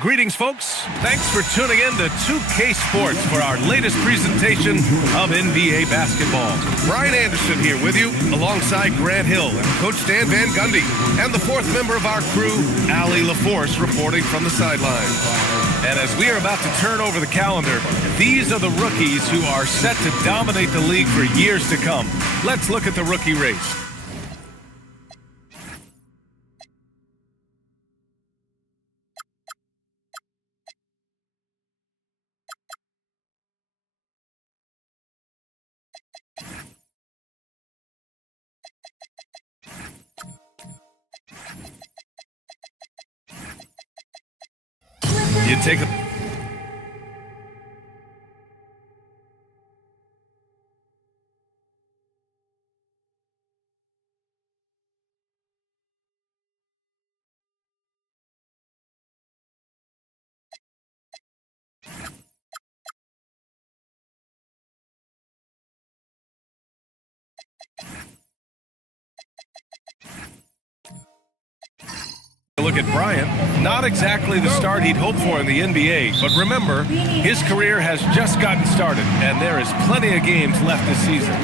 Greetings, folks. Thanks for tuning in to 2K Sports for our latest presentation of NBA basketball. Brian Anderson here with you, alongside Grant Hill and Coach Dan Van Gundy, and the fourth member of our crew, Allie LaForce, reporting from the sidelines. And as we are about to turn over the calendar, these are the rookies who are set to dominate the league for years to come. Let's look at the rookie race. You take a look at Bryant. Not exactly the start he'd hoped for in the NBA, but remember, his career has just gotten started, and there is plenty of games left this season.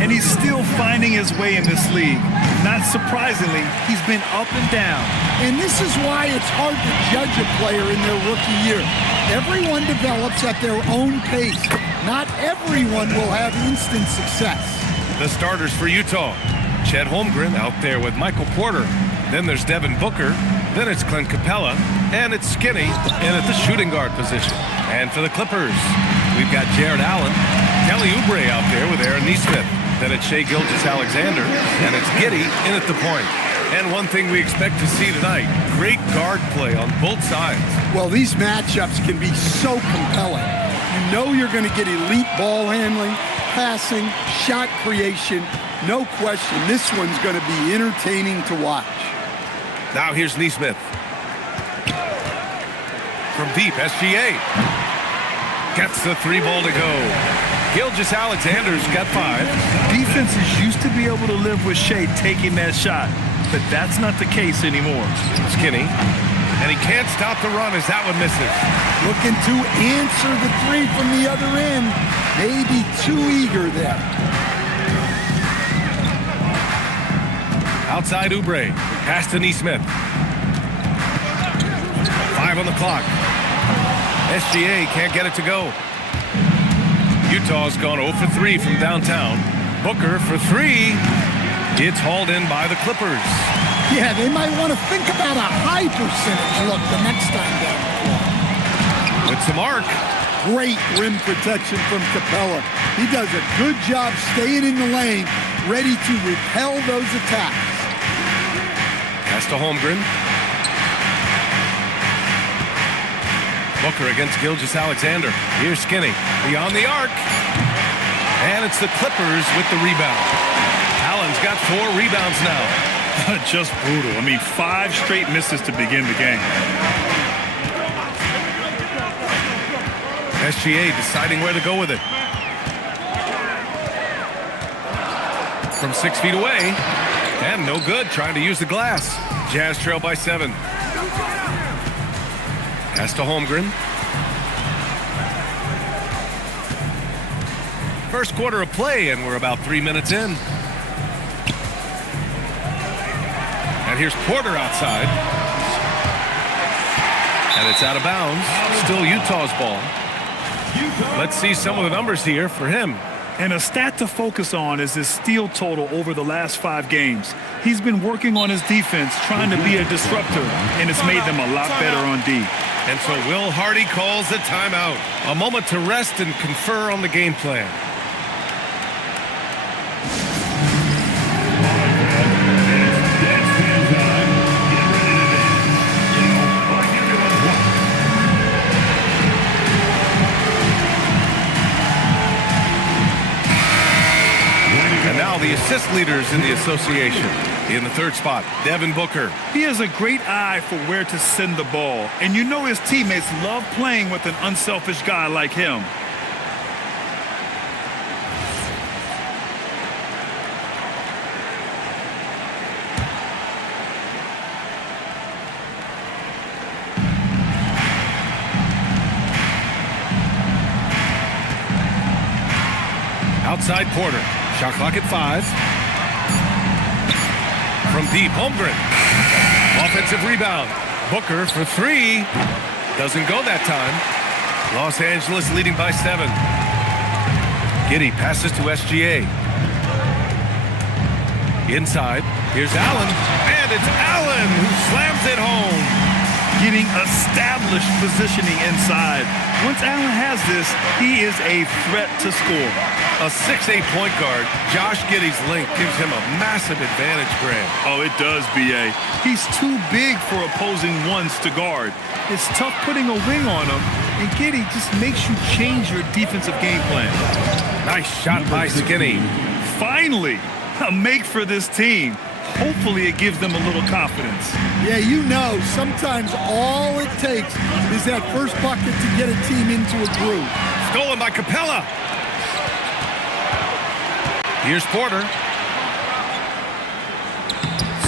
And he's still finding his way in this league. Not surprisingly, he's been up and down. And this is why it's hard to judge a player in their rookie year. Everyone develops at their own pace. Not everyone will have instant success. The starters for Utah. Chet Holmgren out there with Michael Porter. Then there's Devin Booker. Then it's Clint Capella. And it's Skinny in at the shooting guard position. And for the Clippers, we've got Jared Allen, Kelly Oubre out there with Aaron Nesmith. Then it's Shai Gilgeous-Alexander. And it's Giddey in at the point. And one thing we expect to see tonight, great guard play on both sides. Well, these matchups can be so compelling. You know you're going to get elite ball handling, passing, shot creation. No question, this one's going to be entertaining to watch. Now here's Nesmith. From deep, SGA. Gets the three ball to go. Gilgeous-Alexander's got 5. Defenses used to be able to live with Shai taking that shot, but that's not the case anymore. Skinny. And he can't stop the run as that one misses. Looking to answer the three from the other end. Maybe too eager there. Outside Oubre. Pass to Nesmith. 5 on the clock. SGA can't get it to go. Utah's gone 0 for 3 from downtown. Booker for 3. It's hauled in by the Clippers. Yeah, they might want to think about a high percentage look the next time down the floor. With some arc. Great rim protection from Capella. He does a good job staying in the lane, ready to repel those attacks. Pass to Holmgren. Booker against Gilgeous-Alexander. Here's Skinny. Beyond the arc. And it's the Clippers with the rebound. Allen's got 4 rebounds now. Just brutal. I mean, 5 straight misses to begin the game. SGA deciding where to go with it. From 6 feet away. And no good, trying to use the glass. Jazz trail by 7. Pass to Holmgren. First quarter of play, and we're about 3 minutes in. And here's Porter outside. And it's out of bounds. Still Utah's ball. Let's see some of the numbers here for him. And a stat to focus on is his steal total over the last 5 games. He's been working on his defense, trying to be a disruptor, and it's made them a lot better on D. And so Will Hardy calls the timeout. A moment to rest and confer on the game plan. The assist leaders in the association. In the third spot, Devin Booker. He has a great eye for where to send the ball, and you know his teammates love playing with an unselfish guy like him. Outside Porter. Shot clock at 5. From deep, Holmgren. Offensive rebound. Booker for 3. Doesn't go that time. Los Angeles leading by 7. Giddey passes to SGA. Inside. Here's Allen. And it's Allen who slams it home. Getting established positioning inside. Once Allen has this, he is a threat to score. A 6'8" point guard, Josh Giddey's length gives him a massive advantage, Grant. Oh, it does, B.A. He's too big for opposing ones to guard. It's tough putting a wing on him, and Giddey just makes you change your defensive game plan. Nice shot by Skinny. Finally, a make for this team. Hopefully it gives them a little confidence. Yeah, you know, sometimes all it takes is that first bucket to get a team into a groove. Stolen by Capella. Here's Porter.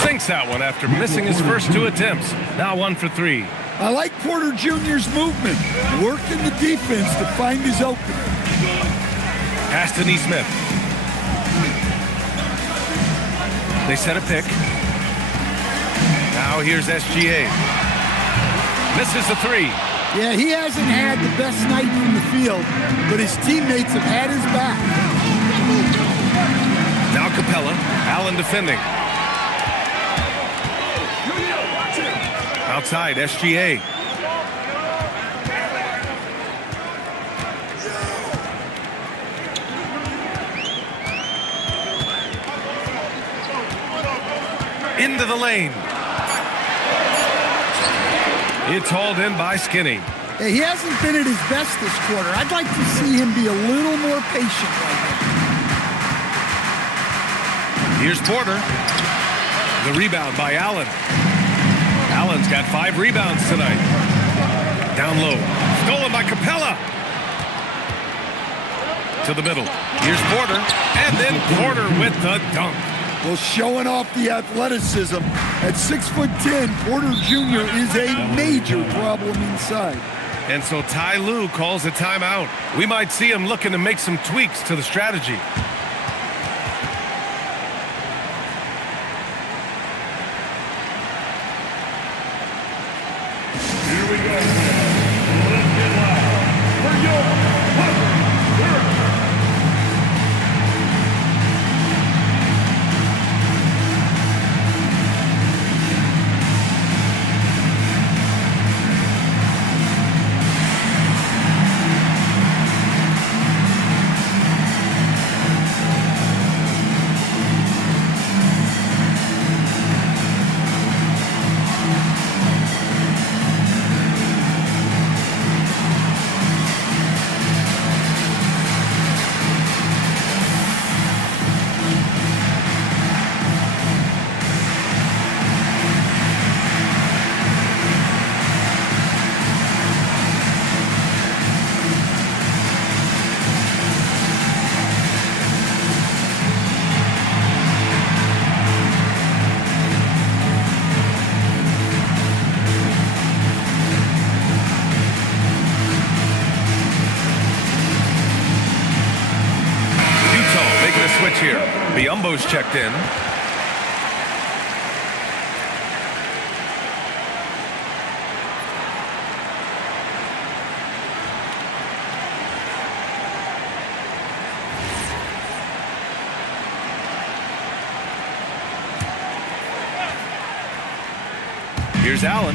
Sinks that one after missing his first 2 attempts. Now 1 for 3. I like Porter Jr.'s movement, working the defense to find his opening. Pass to Neesmith. They set a pick. Now here's SGA. Misses the 3. Yeah, he hasn't had the best night from the field, but his teammates have had his back. Now Capella. Allen defending. Outside, SGA. Into the lane. It's hauled in by Skinny. Yeah, he hasn't been at his best this quarter. I'd like to see him be a little more patient right now. Here's Porter. The rebound by Allen. Allen's got 5 rebounds tonight. Down low. Stolen by Capella. To the middle. Here's Porter. And then Porter with the dunk. Well, showing off the athleticism. At 6'10", Porter Jr. is a major problem inside. And so Ty Lue calls a timeout. We might see him looking to make some tweaks to the strategy. Here we go. Let's get live for your Here. Biombo's checked in. Here's Allen.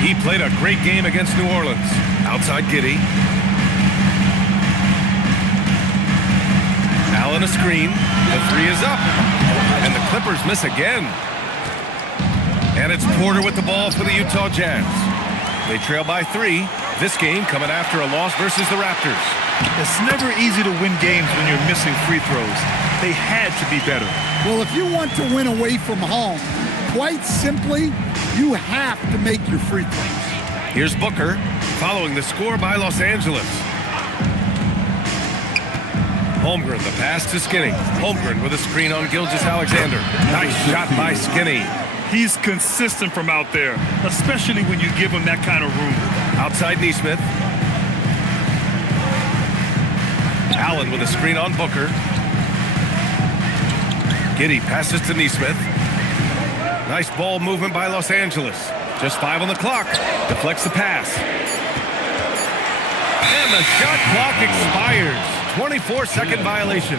He played a great game against New Orleans. Outside Giddey. Allen a screen. The 3 is up. And the Clippers miss again. And it's Porter with the ball for the Utah Jazz. They trail by 3. This game coming after a loss versus the Raptors. It's never easy to win games when you're missing free throws. They had to be better. Well, if you want to win away from home, quite simply, you have to make your free throws. Here's Booker following the score by Los Angeles. Holmgren, the pass to Skinny. Holmgren with a screen on Gilgeous-Alexander. Nice shot by Skinny. He's consistent from out there, especially when you give him that kind of room. Outside Neesmith. Allen with a screen on Booker. Giddey passes to Neesmith. Nice ball movement by Los Angeles. Just 5 on the clock. Deflects the pass. And the shot clock expires. 24-second violation.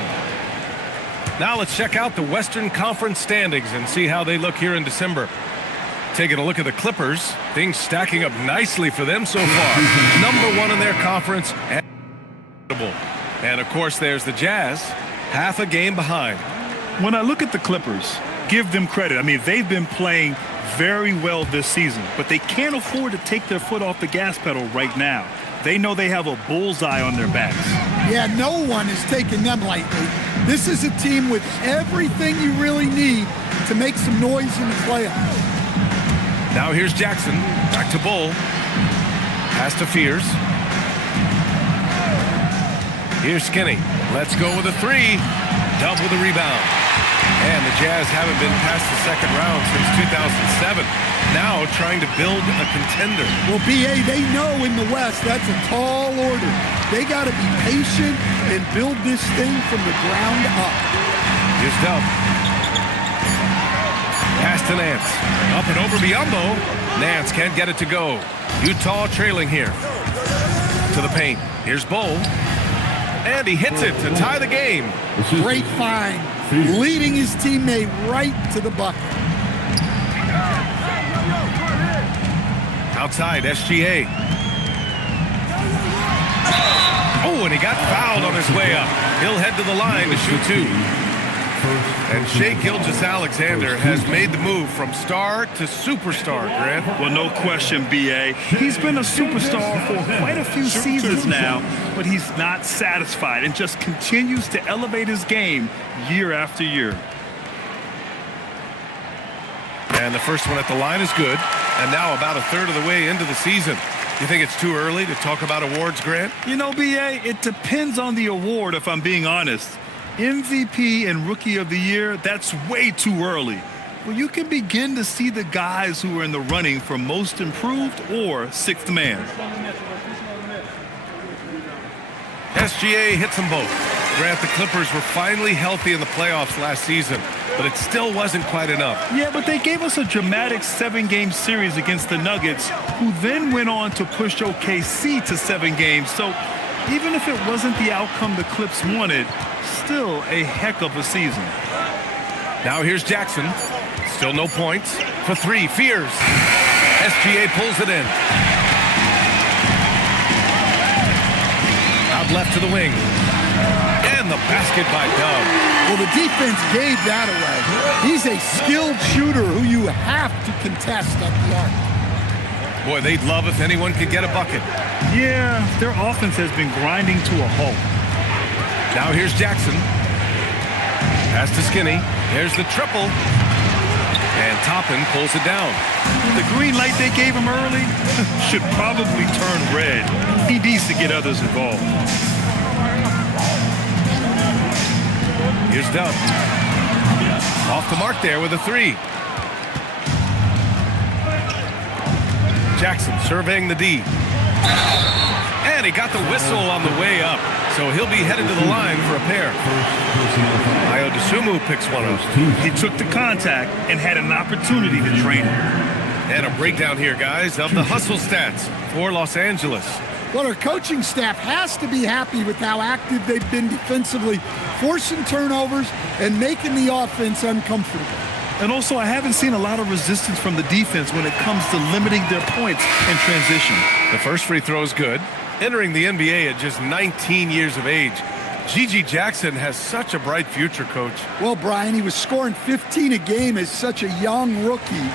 Now let's check out the Western Conference standings and see how they look here in December. Taking a look at the Clippers, things stacking up nicely for them so far. #1 in their conference. And of course, there's the Jazz, half a game behind. When I look at the Clippers, give them credit. I mean, they've been playing very well this season, but they can't afford to take their foot off the gas pedal right now. They know they have a bullseye on their backs. Yeah, no one is taking them lightly. This is a team with everything you really need to make some noise in the playoffs. Now here's Jackson. Back to Bull. Pass to Fears. Here's Skinny. Let's go with a 3. Dub with a rebound. And the Jazz haven't been past the second round since 2007. Now trying to build a contender. Well, B.A., they know in the West that's a tall order. They got to be patient and build this thing from the ground up. Here's Dub. Pass to Nance. Up and over Biyombo. Nance can't get it to go. Utah trailing here. To the paint. Here's Bull. And he hits it to tie the game. Great find. Leading his teammate right to the bucket. Outside, SGA. Oh, and he got fouled on his way up. He'll head to the line to shoot 2. And Shai Gilgeous-Alexander has made the move from star to superstar, Grant. Well, no question, B.A. He's been a superstar for quite a few seasons now, but he's not satisfied and just continues to elevate his game year after year. And the first one at the line is good. And now about a third of the way into the season. You think it's too early to talk about awards, Grant? You know, B.A., it depends on the award, if I'm being honest. MVP and Rookie of the Year, that's way too early. Well, you can begin to see the guys who are in the running for Most Improved or Sixth Man. SGA hits them both. Grant, the Clippers were finally healthy in the playoffs last season, but it still wasn't quite enough. Yeah, but they gave us a dramatic 7-game series against the Nuggets, who then went on to push OKC to 7 games. So even if it wasn't the outcome the Clips wanted, still a heck of a season. Now here's Jackson. Still no points. For 3, Fears. SGA pulls it in. Out left to the wing. And the basket by Dub. Well, the defense gave that away. He's a skilled shooter who you have to contest at the arc. Boy, they'd love if anyone could get a bucket. Yeah, their offense has been grinding to a halt. Now here's Jackson. Pass to Skinny. There's the triple. And Toppin pulls it down. The green light they gave him early should probably turn red. He needs to get others involved. Here's Dub. Off the mark there with a 3. Jackson surveying the D. And he got the whistle on the way up. So he'll be headed to the line for a pair. Ayo Dosunmu picks one up. He took the contact and had an opportunity to train it. And a breakdown here, guys, of the hustle stats for Los Angeles. Well, our coaching staff has to be happy with how active they've been defensively, forcing turnovers and making the offense uncomfortable. And also, I haven't seen a lot of resistance from the defense when it comes to limiting their points in transition. The first free throw is good. Entering the NBA at just 19 years of age, Gigi Jackson has such a bright future, Coach. Well, Brian, he was scoring 15 a game as such a young rookie.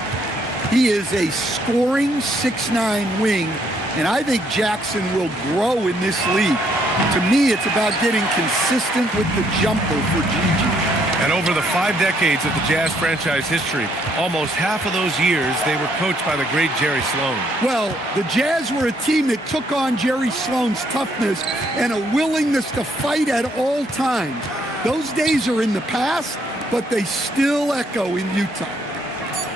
He is a scoring 6'9" wing, and I think Jackson will grow in this league. To me, it's about getting consistent with the jumper for Gigi. And over the 5 decades of the Jazz franchise history, almost half of those years, they were coached by the great Jerry Sloan. Well, the Jazz were a team that took on Jerry Sloan's toughness and a willingness to fight at all times. Those days are in the past, but they still echo in Utah.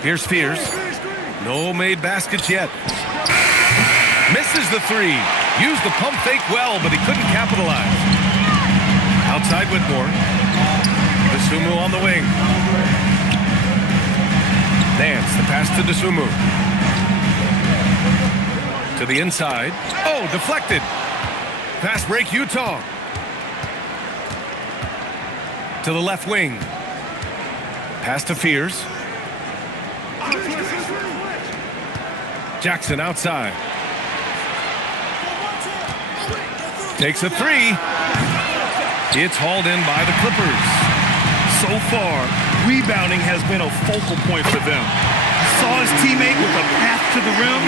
Here's Fears. No made baskets yet. Misses the 3. Used the pump fake well, but he couldn't capitalize. outside Whitmore. Dosunmu on the wing. Nance, the pass to Dosunmu. To the inside. Oh, deflected. Fast break, Utah. To the left wing. Pass to Fears. Jackson outside. Takes a three. It's hauled in by the Clippers. So far, rebounding has been a focal point for them. Saw his teammate with a path to the rim,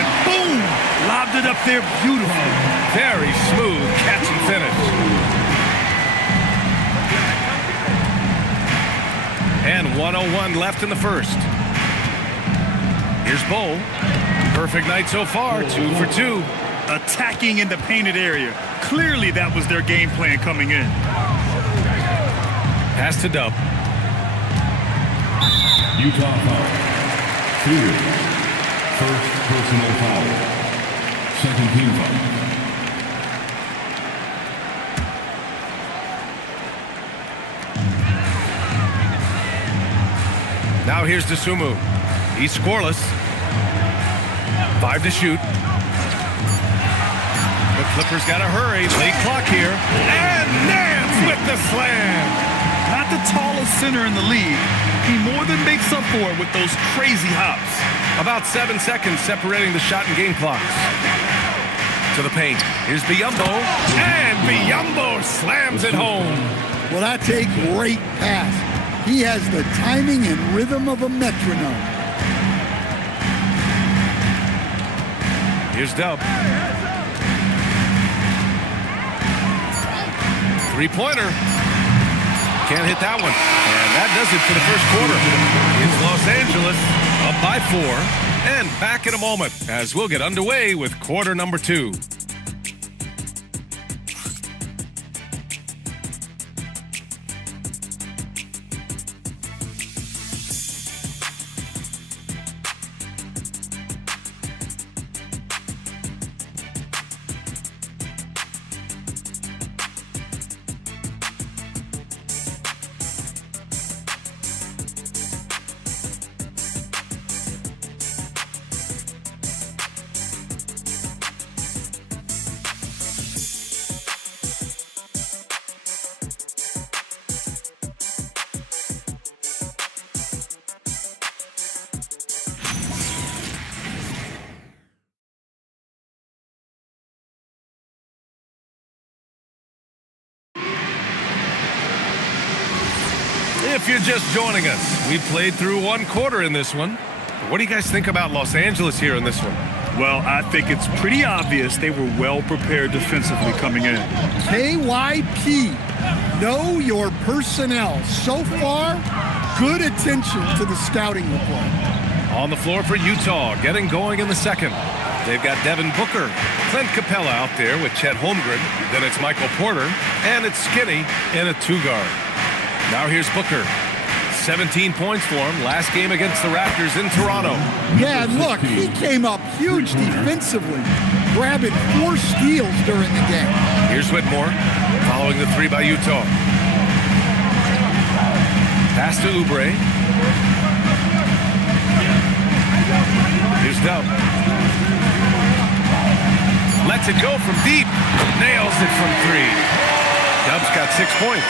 and boom! Lobbed it up there beautifully. Very smooth catch and finish. And 1:01 left in the first. Here's Bull. Perfect night so far, 2 for 2. Attacking in the painted area. Clearly that was their game plan coming in. Pass to Dub. Utah foul. Fears. First personal foul. Second team foul. Now here's Dosunmu. He's scoreless. 5 to shoot. The Clippers got to hurry. Late clock here. And Nance with the slam. Not the tallest center in the league. He more than makes up for it with those crazy hops. About 7 seconds separating the shot and game clocks. To the paint. Here's Biyombo. And Biyombo slams it home. Well, that's a great pass. He has the timing and rhythm of a metronome. Here's Dub. Three-pointer. Can't hit that one. And that does it for the first quarter. It's Los Angeles up by 4. And back in a moment as we'll get underway with quarter number 2. If you're just joining us, we played through one quarter in this one. What do you guys think about Los Angeles here in this one? Well, I think it's pretty obvious they were well prepared defensively coming in. KYP, know your personnel. So far, good attention to the scouting report. On the floor for Utah, getting going in the second. They've got Devin Booker, Clint Capella out there with Chet Holmgren. Then it's Michael Porter, and it's Skinny in a 2-guard. Now here's Booker. 17 points for him last game against the Raptors in Toronto. Yeah, and look, he came up huge defensively, grabbing 4 steals during the game. Here's Whitmore, following the 3 by Utah. Pass to Oubre. Here's Dub. Lets it go from deep. Nails it from 3. Dub's got 6 points.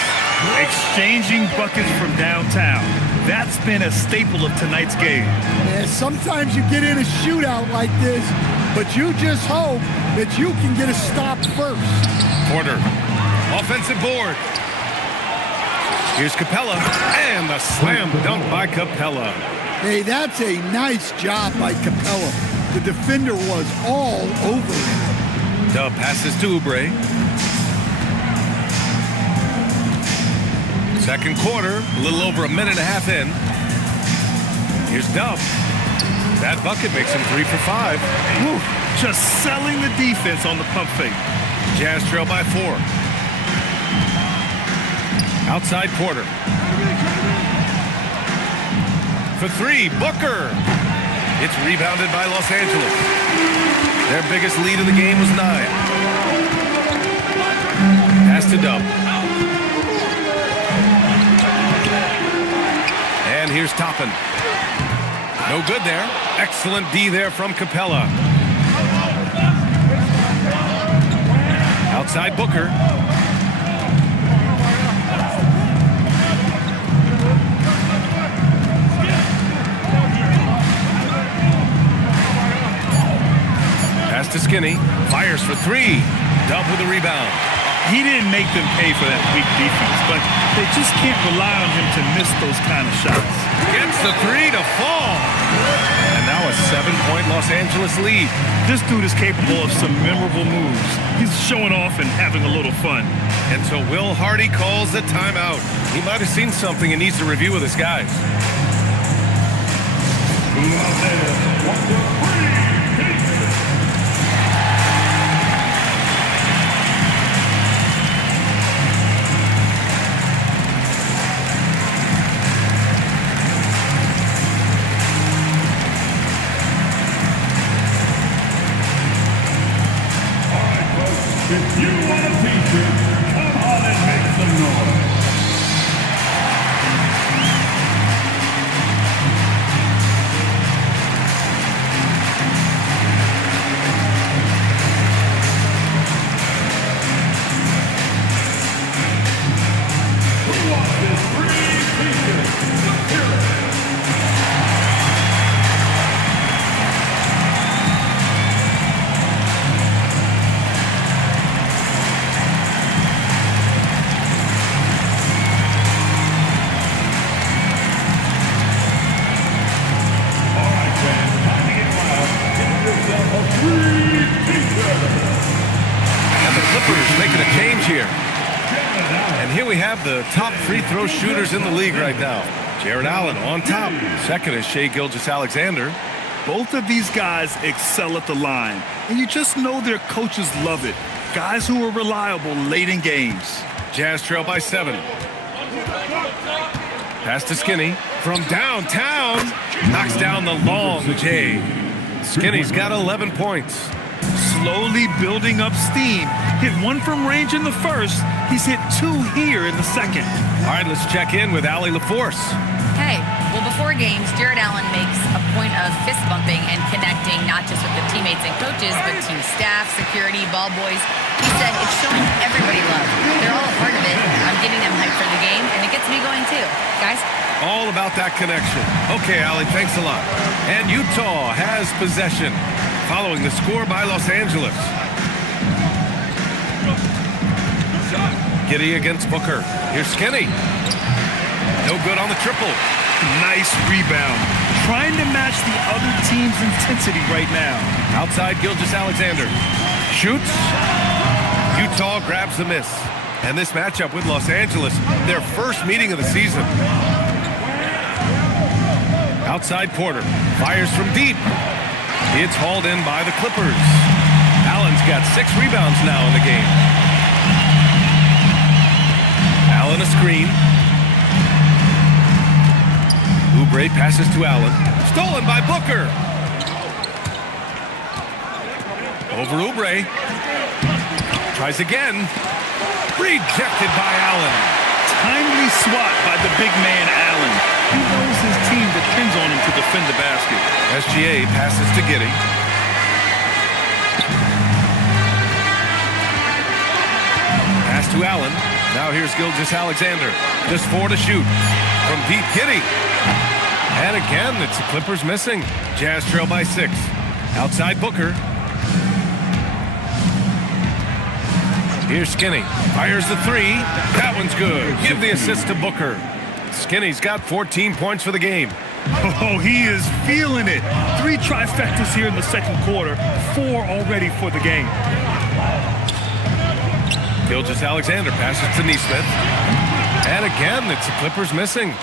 Exchanging buckets from downtown. That's been a staple of tonight's game. Yeah, sometimes you get in a shootout like this, but you just hope that you can get a stop first. Porter, offensive board. Here's Capella, and the slam dunk by Capella. Hey, that's a nice job by Capella. The defender was all over him. Dub passes to Oubre. Second quarter, a little over a minute and a half in. Here's Dub. That bucket makes him 3 for 5. Whew, just selling the defense on the pump fake. Jazz trail by 4. Outside Porter. For 3, Booker. It's rebounded by Los Angeles. Their biggest lead in the game was 9. Pass to Dub. here's Toppin. No good there. Excellent D there from Capella. Outside Booker. Pass to Skinny. Fires for three. Dub with a rebound. He didn't make them pay for that weak defense, but they just can't rely on him to miss those kind of shots. Gets the three to fall. And now a 7-point Los Angeles lead. This dude is capable of some memorable moves. He's showing off and having a little fun. And so Will Hardy calls the timeout. He might have seen something and needs to review with his guys. If you want a feature, come on and make some noise. Who wants this free feature? Let's hear it. And the Clippers making a change here. And here we have the top free throw shooters in the league right now. Jared Allen on top. Second is Shai Gilgeous-Alexander. Both of these guys excel at the line, and you just know their coaches love it. Guys who are reliable late in games. Jazz trail by 7. Pass to Skinny from downtown. Knocks down the long J. Skinny's got 11 points. Slowly building up steam. Hit one from range in the first. He's hit 2 here in the second. All right, let's check in with Allie LaForce. Hey, well, before games, Jared Allen makes a point of fist bumping and connecting not just with the teammates and coaches, but to staff, security, ball boys. He said it's showing everybody love. They're all a part of it. I'm getting them hyped for the game, and it gets me going too. Guys? All about that connection. Okay, Allie, thanks a lot. And Utah has possession, following the score by Los Angeles. Giddey against Booker. Here's Skinny. No good on the triple. Nice rebound. Trying to match the other team's intensity right now. Outside Gilgeous-Alexander. Shoots. Utah grabs the miss. And this matchup with Los Angeles, their first meeting of the season. Outside Porter. Fires from deep. It's hauled in by the Clippers. Allen's got 6 rebounds now in the game. Allen a screen. Oubre passes to Allen. Stolen by Booker. Over Oubre. Tries again. Rejected by Allen. Timely swat by the big man Allen. He knows his team depends on him to defend the basket. SGA passes to Giddey. Pass to Allen. Now here's Gilgeous-Alexander. Just 4 to shoot. From deep, Giddey. And again, it's the Clippers missing. Jazz trail by 6. Outside Booker. Here's Skinny. Fires the 3. That one's good. Give the assist to Booker. Skinny's got 14 points for the game. Oh, he is feeling it. 3 trifectas here in the second quarter. 4 already for the game. Gilgeous-Alexander passes to Nesmith. And again, it's the Clippers missing.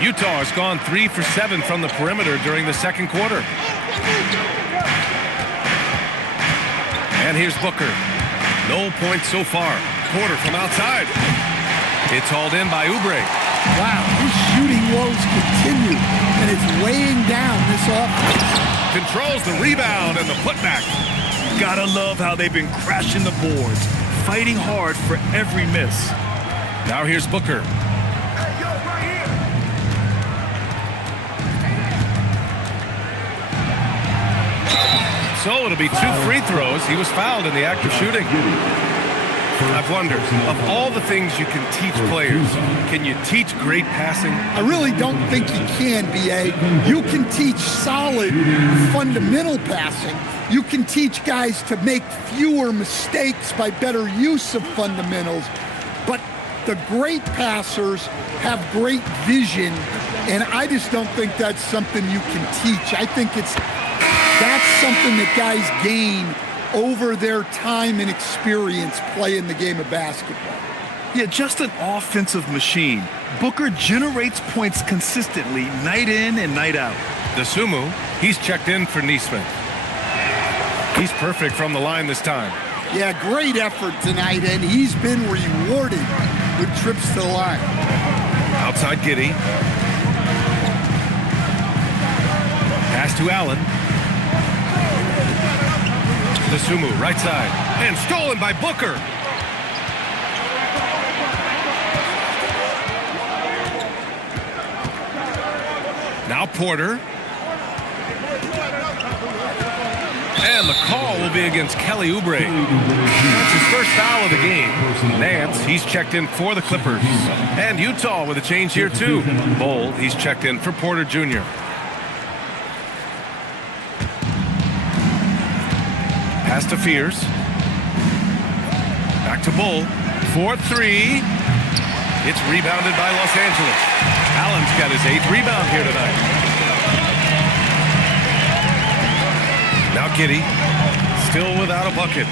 Utah has gone 3 for 7 from the perimeter during the second quarter. And here's Booker. No points so far. Porter from outside. It's hauled in by Oubre. Wow, his shooting woes continue, and it's weighing down this offense. Controls the rebound and the putback. Gotta love how they've been crashing the boards, fighting hard for every miss. Now here's Booker. So it'll be 2 free throws. He was fouled in the act of shooting. I've wondered, of all the things you can teach players, can you teach great passing? I really don't think you can, B.A. You can teach solid, fundamental passing. You can teach guys to make fewer mistakes by better use of fundamentals. But the great passers have great vision, and I just don't think that's something you can teach. I think that's something that guys gain over their time and experience playing the game of basketball. Yeah, just an offensive machine. Booker generates points consistently, night in and night out. Dosunmu, he's checked in for Neesmith. He's perfect from the line this time. Yeah, great effort tonight, and he's been rewarded with trips to the line. Outside Giddey. Pass to Allen. Dosunmu, right side. And stolen by Booker. Now Porter. And the call will be against Kelly Oubre. That's his first foul of the game. Nance, he's checked in for the Clippers. And Utah with a change here too. Bull, he's checked in for Porter Jr. Pass to Fears. Back to Bull. 4-3. It's rebounded by Los Angeles. Allen's got his 8th rebound here tonight. Now Giddey. Still without a bucket.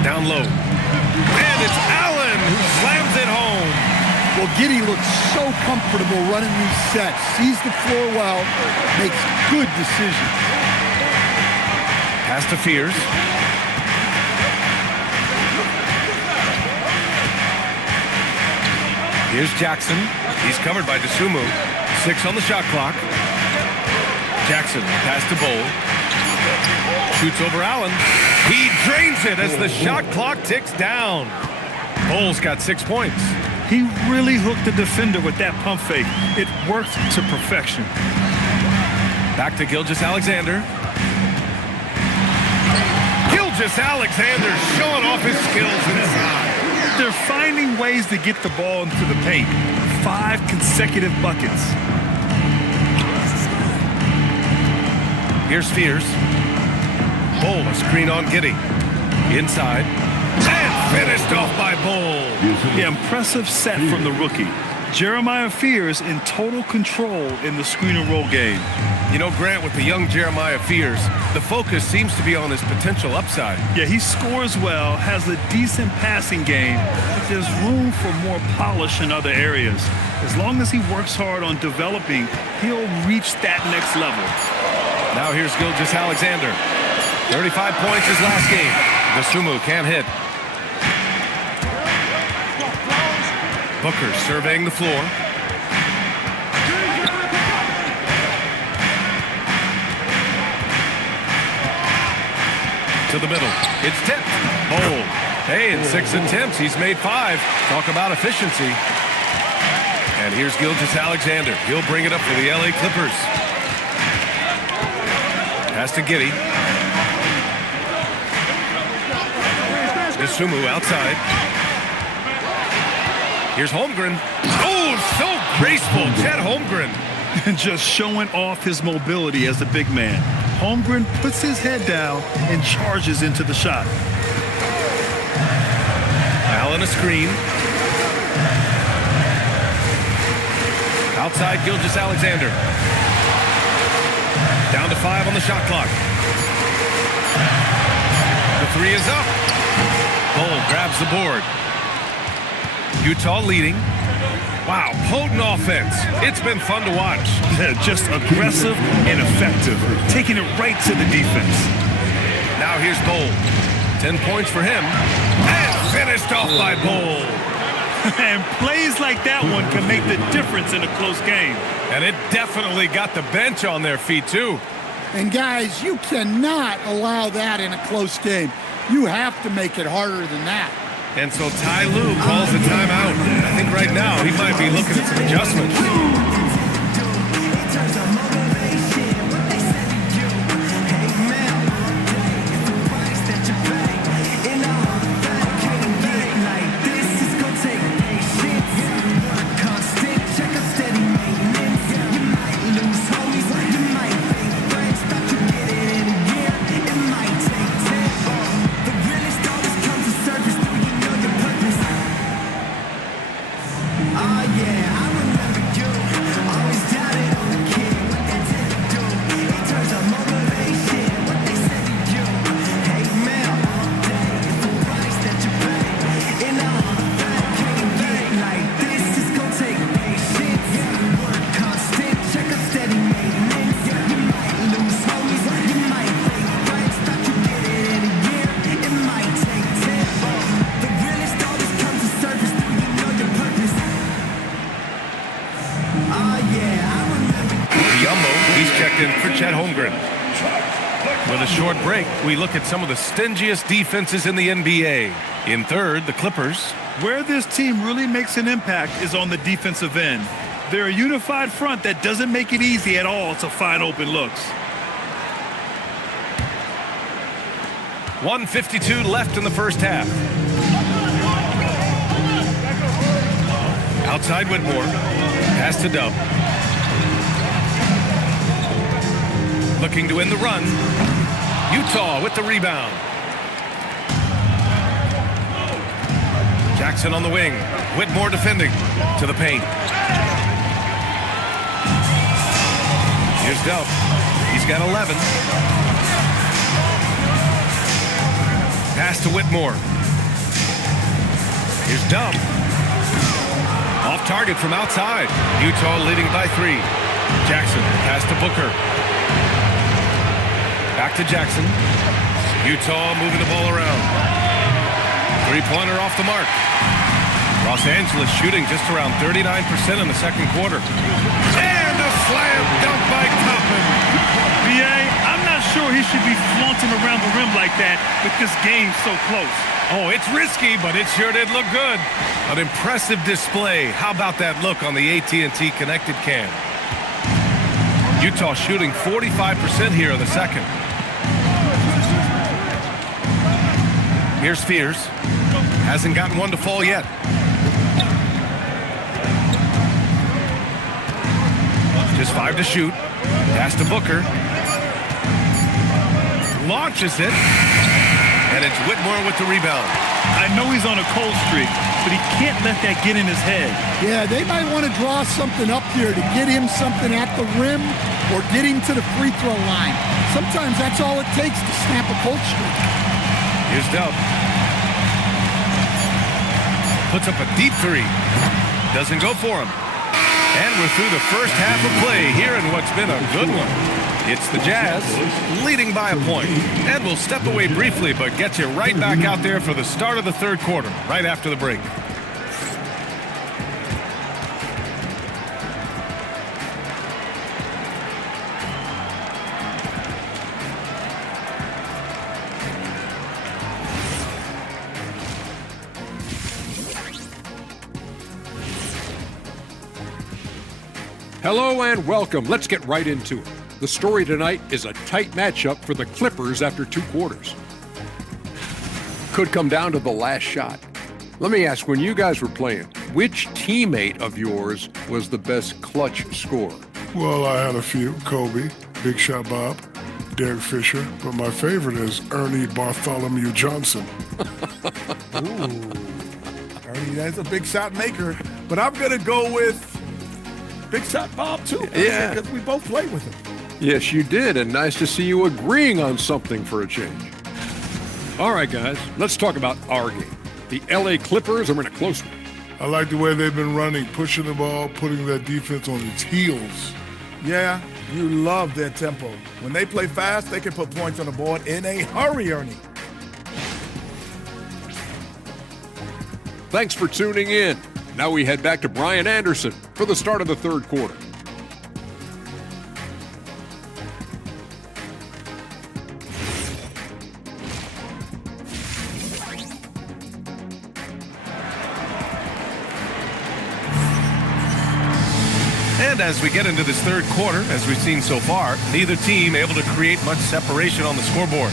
Down low. And it's Allen who slams it home. Well, Giddey looks so comfortable running these sets. Sees the floor well. Makes good decisions. Pass to Fears. Here's Jackson. He's covered by Dosunmu. 6 on the shot clock. Jackson, pass to Bull. Shoots over Allen. He drains it as the shot clock ticks down. Bull's got 6 points. He really hooked the defender with that pump fake. It worked to perfection. Back to Gilgeous-Alexander. Gilgeous-Alexander showing off his skills inside. They're finding ways to get the ball into the paint. 5 consecutive buckets. Here's Fears. Bull, a screen on Giddey. Inside. And finished off by Bull. Yeah, impressive set from the rookie. Jeremiah Fears in total control in the screen and roll game. You know, Grant, with the young Jeremiah Fears, the focus seems to be on his potential upside. Yeah, he scores well, has a decent passing game, but there's room for more polish in other areas. As long as he works hard on developing, he'll reach that next level. Now here's Gilgeous-Alexander. 35 points his last game. Dosunmu can't hit. Booker surveying the floor. To the middle. It's tipped. Bull. Hey, in 6 attempts, he's made 5. Talk about efficiency. And here's Gilgeous-Alexander. He'll bring it up for the LA Clippers. Pass to Giddey. Dosunmu outside. Here's Holmgren. Oh, so graceful. Chet Holmgren. Just showing off his mobility as a big man. Holmgren puts his head down and charges into the shot. Allen a screen. Outside Gilgeous-Alexander. Down to 5 on the shot clock. The 3 is up. Bull grabs the board. Utah leading. Wow, potent offense. It's been fun to watch. Just aggressive and effective, taking it right to the defense. Now here's Bull. 10 points for him. And finished off by Bull. And plays like that one can make the difference in a close game. And it definitely got the bench on their feet, too. And guys, you cannot allow that in a close game. You have to make it harder than that. And so Ty Lue calls a timeout. I think right now he might be looking at some adjustments. He's checked in for Chet Holmgren. With a short break, we look at some of the stingiest defenses in the NBA. In third, the Clippers. Where this team really makes an impact is on the defensive end. They're a unified front that doesn't make it easy at all to find open looks. 1:52 left in the first half. Outside Whitmore. Pass to Dub. Looking to win the run. Utah with the rebound. Jackson on the wing. Whitmore defending. To the paint. Here's Dub. He's got 11. Pass to Whitmore. Here's Dub. Off target from outside. Utah leading by 3. Jackson. Pass to Booker. Back to Jackson. Utah moving the ball around. Three-pointer off the mark. Los Angeles shooting just around 39% in the second quarter. And a slam dunk by Kaufman. B.A., I'm not sure he should be flaunting around the rim like that with this game so close. Oh, it's risky, but it sure did look good. An impressive display. How about that look on the AT&T connected cam? Utah shooting 45% here in the second. Here's Fears. Hasn't gotten one to fall yet. Just 5 to shoot. Pass to Booker. Launches it. And it's Whitmore with the rebound. I know he's on a cold streak, but he can't let that get in his head. Yeah, they might want to draw something up here to get him something at the rim or get him to the free throw line. Sometimes that's all it takes to snap a cold streak. Here's Dub. Puts up a deep 3. Doesn't go for him. And we're through the first half of play here in what's been a good one. It's the Jazz leading by a point. And we'll step away briefly, but get you right back out there for the start of the third quarter, right after the break. Hello and welcome. Let's get right into it. The story tonight is a tight matchup for the Clippers after 2 quarters. Could come down to the last shot. Let me ask, when you guys were playing, which teammate of yours was the best clutch scorer? Well, I had a few. Kobe, Big Shot Bob, Derek Fisher, but my favorite is Ernie Bartholomew Johnson. Ooh. Ernie, that's a big shot maker. But I'm going to go with Big Shot Bob, too. Yeah. Because we both played with him. Yes, you did, and nice to see you agreeing on something for a change. All right, guys, let's talk about our game. The LA Clippers are in a close one. I like the way they've been running, pushing the ball, putting that defense on its heels. Yeah, you love their tempo. When they play fast, they can put points on the board in a hurry, Ernie. Thanks for tuning in. Now we head back to Brian Anderson for the start of the third quarter. And as we get into this third quarter, as we've seen so far, neither team able to create much separation on the scoreboard.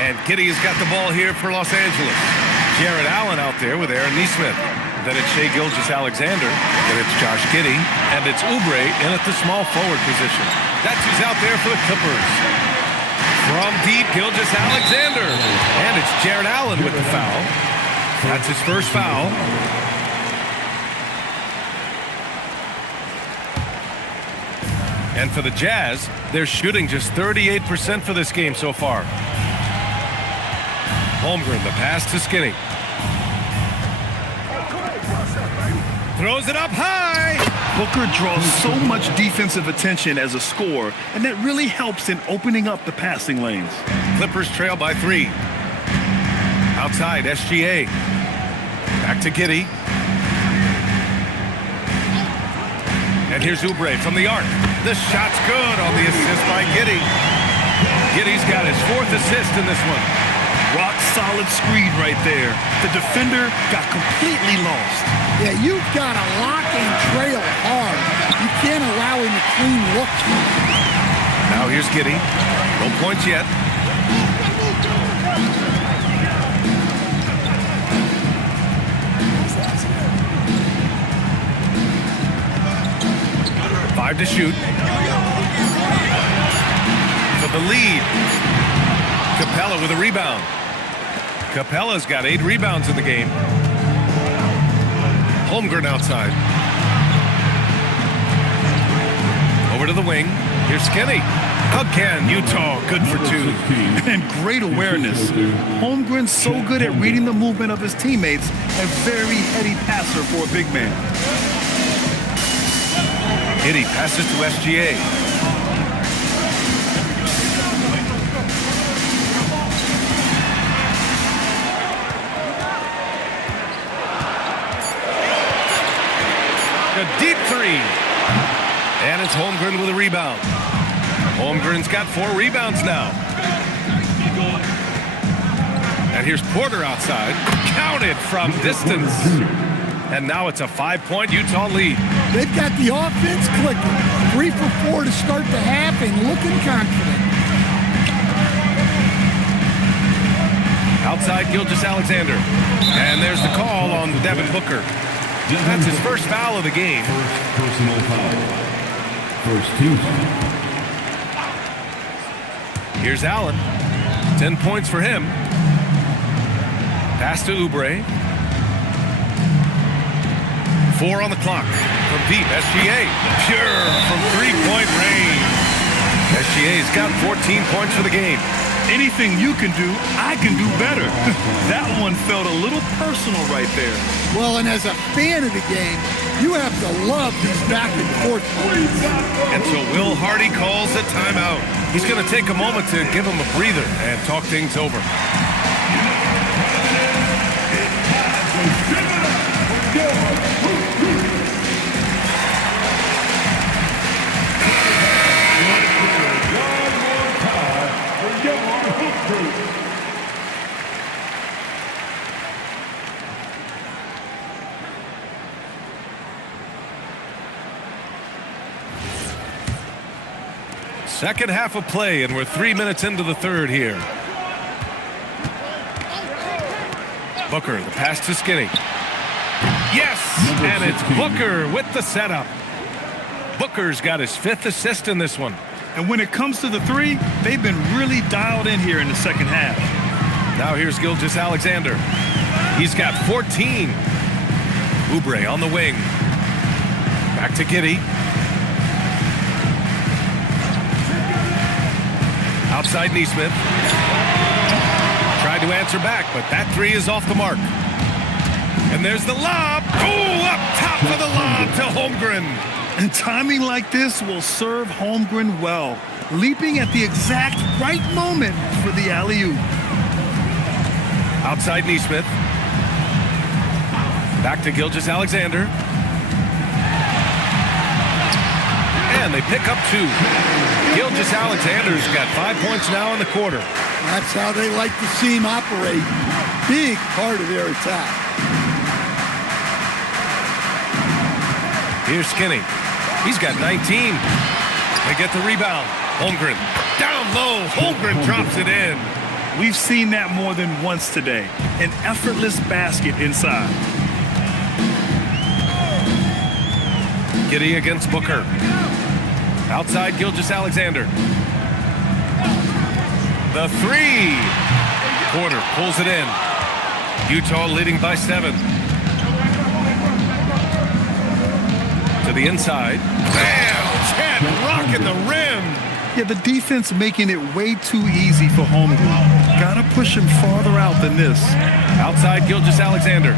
And Kitty has got the ball here for Los Angeles. Jared Allen out there with Aaron Nesmith. Then it's Shai Gilgeous-Alexander. Then it's Josh Giddey. And it's Oubre in at the small forward position. That's who's out there for the Clippers. From deep, Gilgeous-Alexander. And it's Jared Allen with the foul. That's his first foul. And for the Jazz, they're shooting just 38% for this game so far. Holmgren, the pass to Skinny. Throws it up high. Booker draws so much defensive attention as a scorer, and that really helps in opening up the passing lanes. Clippers trail by 3. Outside, SGA. Back to Giddey. And here's Oubre from the arc. The shot's good on the assist by Giddey. Giddey's got his 4th assist in this one. Rock solid screen right there. The defender got completely lost. Yeah, you've got to lock and trail hard. You can't allow him to clean look. Now here's Giddey. No points yet. Five to shoot. For the lead. Capella with a rebound. Capella's got 8 rebounds in the game. Holmgren outside. Over to the wing. Here's Skinny. Again, Utah, good for 2. And great awareness. Holmgren's so good at reading the movement of his teammates, a very heady passer for a big man. Giddey passes to SGA. A deep 3. And it's Holmgren with a rebound. Holmgren's got 4 rebounds now. And here's Porter outside. Counted from distance. And now it's a 5-point Utah lead. They've got the offense clicking. 3 for 4 to start the half and looking confident. Outside Gilgeous-Alexander. And there's the call on Devin Booker. That's his first foul of the game. First personal foul. First team. Here's Allen. 10 points for him. Pass to Oubre. 4 on the clock. From deep, SGA. Pure from 3-point range. SGA's got 14 points for the game. Anything you can do, I can do better. That one felt a little personal right there. Well, and as a fan of the game, you have to love these back and forth plays. And so Will Hardy calls a timeout. He's going to take a moment to give him a breather and talk things over. Second half of play, and we're 3 minutes into the third here. Booker, the pass to Skinny. Yes, and it's Booker with the setup. Booker's got his 5th assist in this one. And when it comes to the 3, they've been really dialed in here in the second half. Now here's Gilgeous-Alexander. He's got 14. Oubre on the wing. Back to Giddey. Outside Neesmith. Tried to answer back, but that 3 is off the mark. And there's the lob. Oh, up top for the lob to Holmgren. And timing like this will serve Holmgren well, leaping at the exact right moment for the alley-oop. Outside Neesmith. Back to Gilgeous-Alexander. And they pick up 2. Gilgeous-Alexander's got 5 points now in the quarter. That's how they like to see him operate. Big part of their attack. Here's Skinny. He's got 19. They get the rebound. Holmgren down low. Holmgren drops it in. We've seen that more than once today. An effortless basket inside. Giddey against Booker. Outside Gilgeous-Alexander. The 3. Porter pulls it in. Utah leading by 7. To the inside. Bam! Chad rocking the rim. Yeah, the defense making it way too easy for Holmgren. Gotta push him farther out than this. Outside Gilgeous-Alexander.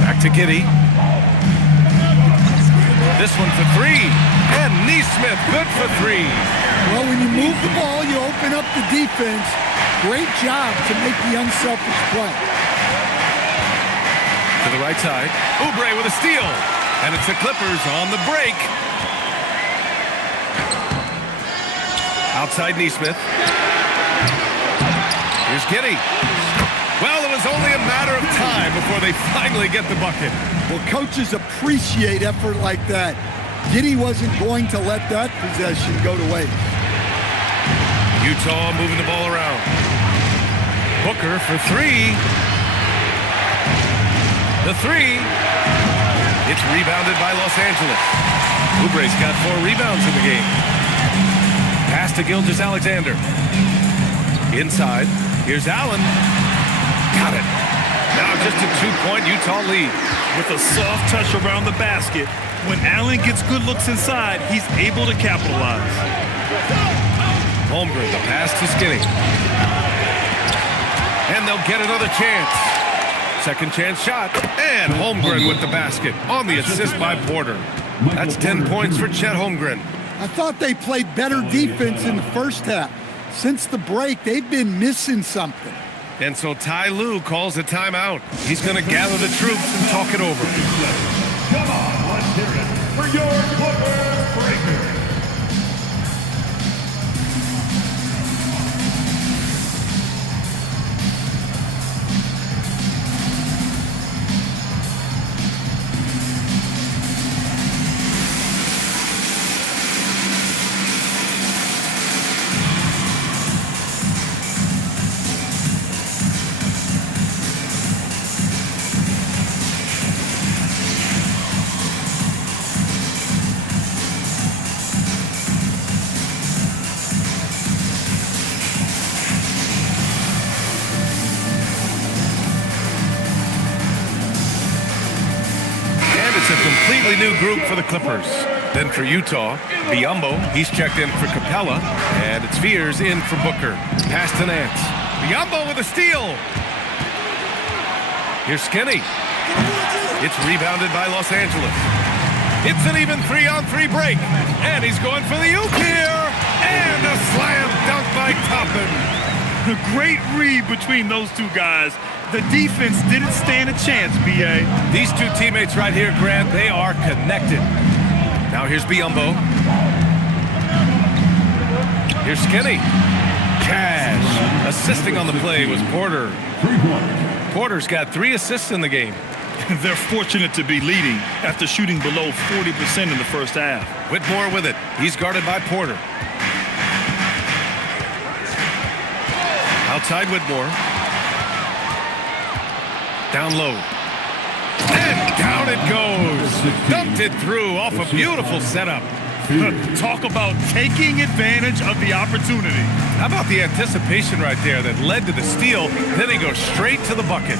Back to Giddey. This one for three. And Neesmith, good for three. Well, when you move the ball, you open up the defense. Great job to make the unselfish play. To the right side. Oubre with a steal. And it's the Clippers on the break. Outside Neesmith. Here's Giddey. Well, it was only a matter of time before they finally get the bucket. Well, coaches appreciate effort like that. Giddey wasn't going to let that possession go to waste. Utah moving the ball around. Booker for three. The three. It's rebounded by Los Angeles. Oubre's got 4 rebounds in the game. Pass to Gilgeous-Alexander. Inside. Here's Allen. Got it. Now just a 2-point Utah lead. With a soft touch around the basket, when Allen gets good looks inside, he's able to capitalize. Holmgren, the pass to Skinny. And they'll get another chance. Second chance shot. And Holmgren with the basket on the assist by Porter. That's 10 points for Chet Holmgren. I thought they played better defense in the first half. Since the break, they've been missing something. And so Ty Lue calls a timeout. He's going to gather the troops and talk it over. Come on, let's hear it for your Clippers Breakers. Completely new group for the Clippers. Then for Utah, Biyombo, he's checked in for Capella, and it's Fears in for Booker. Pass to Nance. Biyombo with a steal. Here's Skinny. It's rebounded by Los Angeles. It's an even 3-on-3 break, and he's going for the oop here, and a slam dunk by Toppin. A great read between those two guys. The defense didn't stand a chance, B.A. These two teammates right here, Grant, they are connected. Now here's Biyombo. Here's Skinny. Cash. Assisting on the play was Porter. Porter's got 3 assists in the game. They're fortunate to be leading after shooting below 40% in the first half. Whitmore with it. He's guarded by Porter. Outside Whitmore. Down low. And down it goes. Dumped it through off a beautiful setup. Talk about taking advantage of the opportunity. How about the anticipation right there that led to the steal? Then he goes straight to the bucket.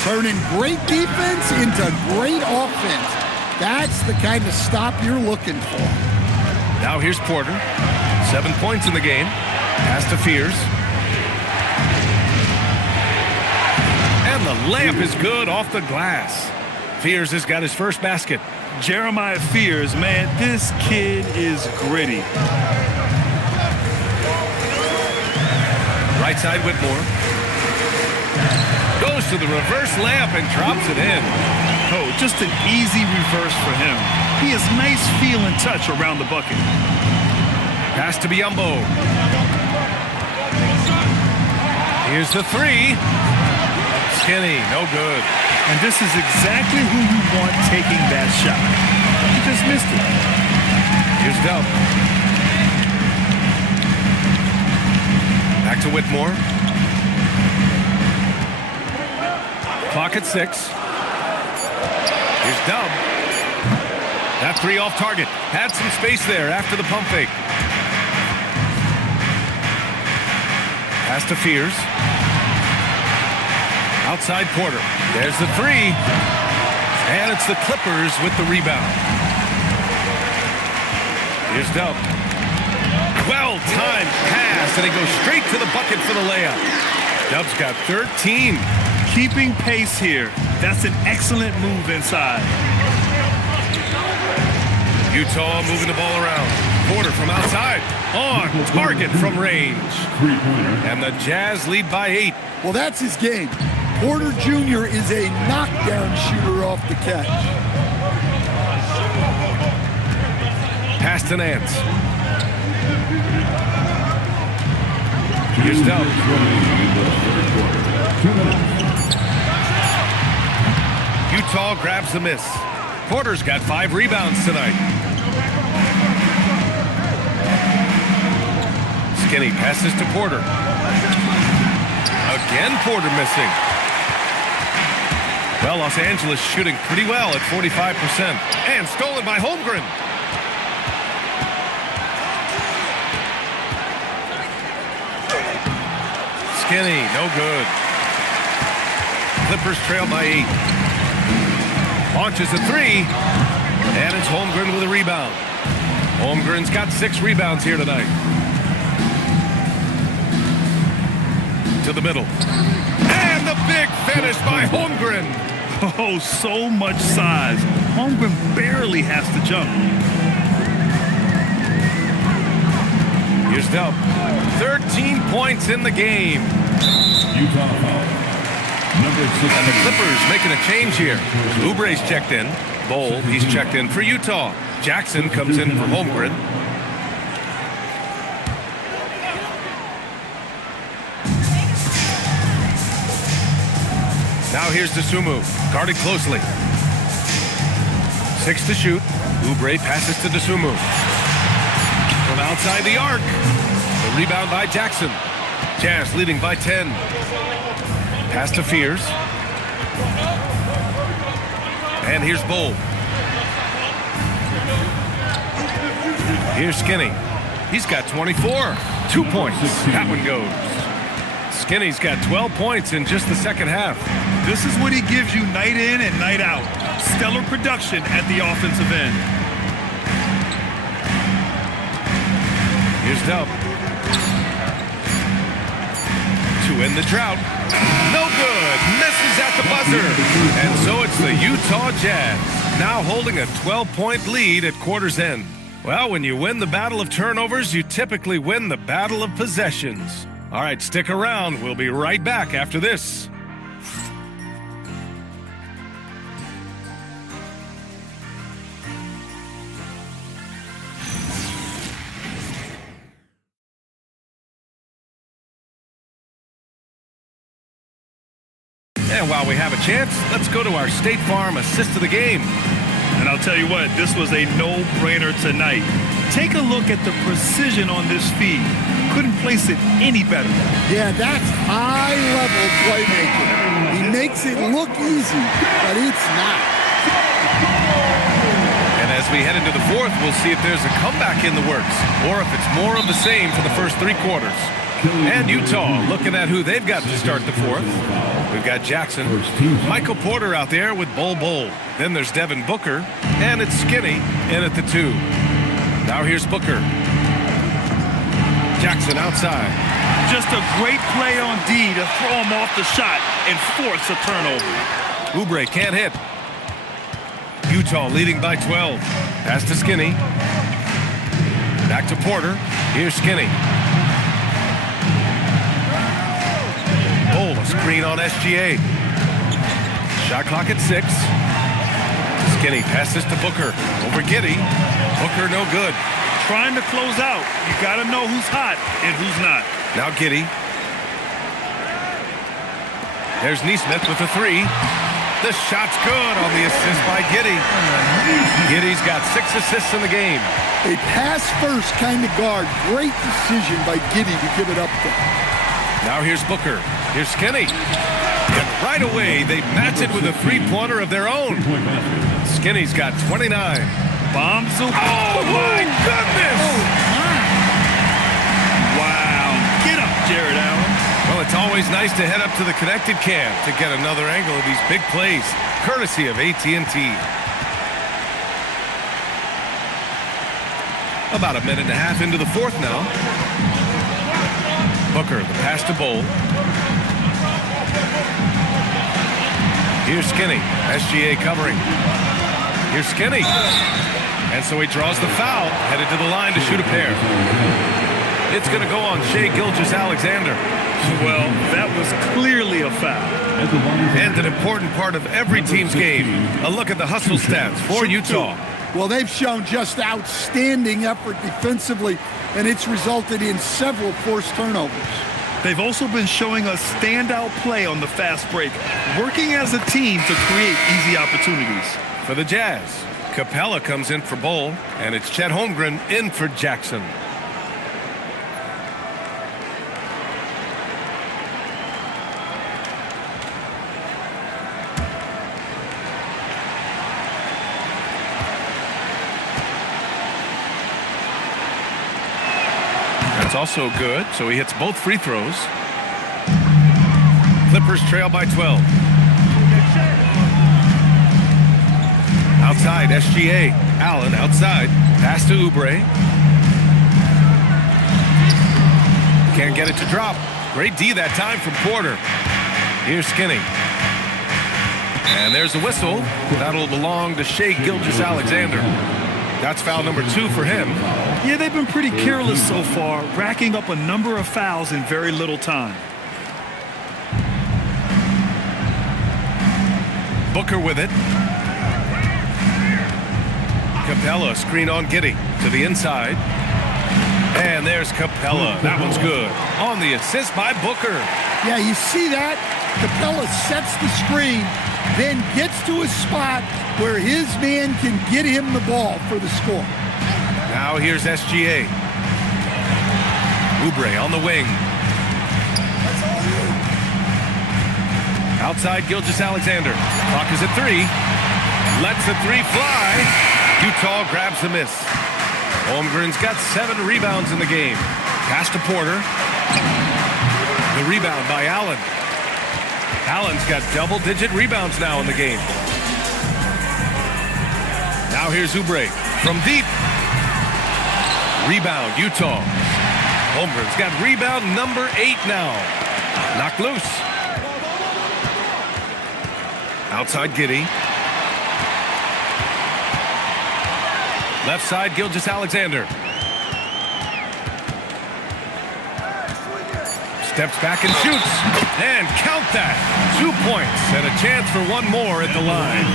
Turning great defense into great offense. That's the kind of stop you're looking for. Now here's Porter. 7 points in the game. Pass to Fears. And the layup is good off the glass. Fears has got his first basket. Jeremiah Fears, man, this kid is gritty. Right side Whitmore. Goes to the reverse layup and drops it in. Oh, just an easy reverse for him. He has nice feel and touch around the bucket. Pass to Biyombo. Here's the 3. Skinny, no good. And this is exactly who you want taking that shot. He just missed it. Here's Dub. Back to Whitmore. Clock at 6. Here's Dub. That 3 off target. Had some space there after the pump fake. Pass to Fears. Outside Porter. There's the 3. And it's the Clippers with the rebound. Here's Dub. Well-timed pass, and he goes straight to the bucket for the layup. Dub's got 13. Keeping pace here. That's an excellent move inside. Utah moving the ball around. Porter from outside. On target from range. And the Jazz lead by 8. Well, that's his game. Porter Jr. is a knockdown shooter off the catch. Pass to Nance. Here's Dub. Utah grabs the miss. Porter's got 5 rebounds tonight. Skinny passes to Porter. Again, Porter missing. Well, Los Angeles shooting pretty well at 45%. And stolen by Holmgren. Skinny, no good. Clippers trail by 8. Launches a 3. And it's Holmgren with a rebound. Holmgren's got 6 rebounds here tonight. To the middle. And the big finish by Holmgren. Oh, so much size. Holmgren barely has to jump. Here's Dub. 13 points in the game. Utah foul. Number 6. And the Clippers making a change here. Oubre's checked in. Bowl, he's checked in for Utah. Jackson comes in for Holmgren. Now here's Dosunmu, guarded closely. 6 to shoot. Oubre passes to Dosunmu. From outside the arc. The rebound by Jackson. Jazz leading by 10. Pass to Fears. And here's Bowl. Here's Skinny. He's got 24. 2 points. That one goes. Skinny's got 12 points in just the second half. This is what he gives you night in and night out. Stellar production at the offensive end. Here's Dub. To end the drought. No good. Misses at the buzzer. And so it's the Utah Jazz, now holding a 12-point lead at quarter's end. Well, when you win the battle of turnovers, you typically win the battle of possessions. All right, stick around. We'll be right back after this. And while we have a chance, let's go to our State Farm assist of the game. And I'll tell you what, this was a no-brainer tonight. Take a look at the precision on this feed. Couldn't place it any better. Yeah, that's high-level playmaking. He makes it look easy, but it's not. And as we head into the fourth, we'll see if there's a comeback in the works or if it's more of the same for the first 3 quarters. And Utah looking at who they've got to start the fourth. We've got Jackson, Michael Porter out there with Bol. Then there's Devin Booker, and it's Skinny in at the 2. Now here's Booker. Jackson outside. Just a great play on D to throw him off the shot and force a turnover. Oubre can't hit. Utah leading by 12. Pass to Skinny. Back to Porter. Here's Skinny. A screen on SGA. Shot clock at 6. Skinny passes to Booker. Over Giddey. Booker no good. Trying to close out. You got to know who's hot and who's not. Now Giddey. There's Neesmith with the 3. The shot's good on the assist by Giddey. Giddey's got 6 assists in the game. A pass-first kind of guard. Great decision by Giddey to give it up there. Now here's Booker. Here's Skinny. And right away, they match it with a 3-pointer of their own. Skinny's got 29. Bomb zoom. Oh, my goodness! Wow. Get up, Jared Allen. Well, it's always nice to head up to the connected cam to get another angle of these big plays, courtesy of AT&T. About a minute and a half into the fourth now. Booker, the pass to Bol. Here's Skinny. SGA covering. Here's Skinny. And so he draws the foul, headed to the line to shoot a pair. It's going to go on Shai Gilgeous-Alexander. Well, that was clearly a foul. And an important part of every team's game. A look at the hustle stats for Utah. Well, they've shown just outstanding effort defensively, and it's resulted in several forced turnovers. They've also been showing us standout play on the fast break, working as a team to create easy opportunities. For the Jazz, Capella comes in for Bull, and it's Chet Holmgren in for Jackson. That's also good, so he hits both free throws. Clippers trail by 12. Outside, SGA. Allen outside. Pass to Oubre. Can't get it to drop. Great D that time from Porter. Here's Skinny. And there's the whistle. That'll belong to Shai Gilgeous-Alexander. That's foul number 2 for him. Yeah, they've been pretty careless so far, racking up a number of fouls in very little time. Booker with it. Capella, screen on Giddey to the inside. And there's Capella. That one's good. On the assist by Booker. Yeah, you see that? Capella sets the screen, then gets to a spot where his man can get him the ball for the score. Now here's SGA. Oubre on the wing. Outside Gilgeous-Alexander. Clock is at 3. Lets the 3 fly. Utah grabs the miss. Holmgren's got 7 rebounds in the game. Pass to Porter. The rebound by Allen. Allen's got double-digit rebounds now in the game. Now here's Oubre from deep. Rebound, Utah. Holmgren's got rebound number 8 now. Knocked loose. Outside Giddey. Left side, Gilgeous-Alexander. Steps back and shoots. And count that. 2 points and a chance for one more at the line.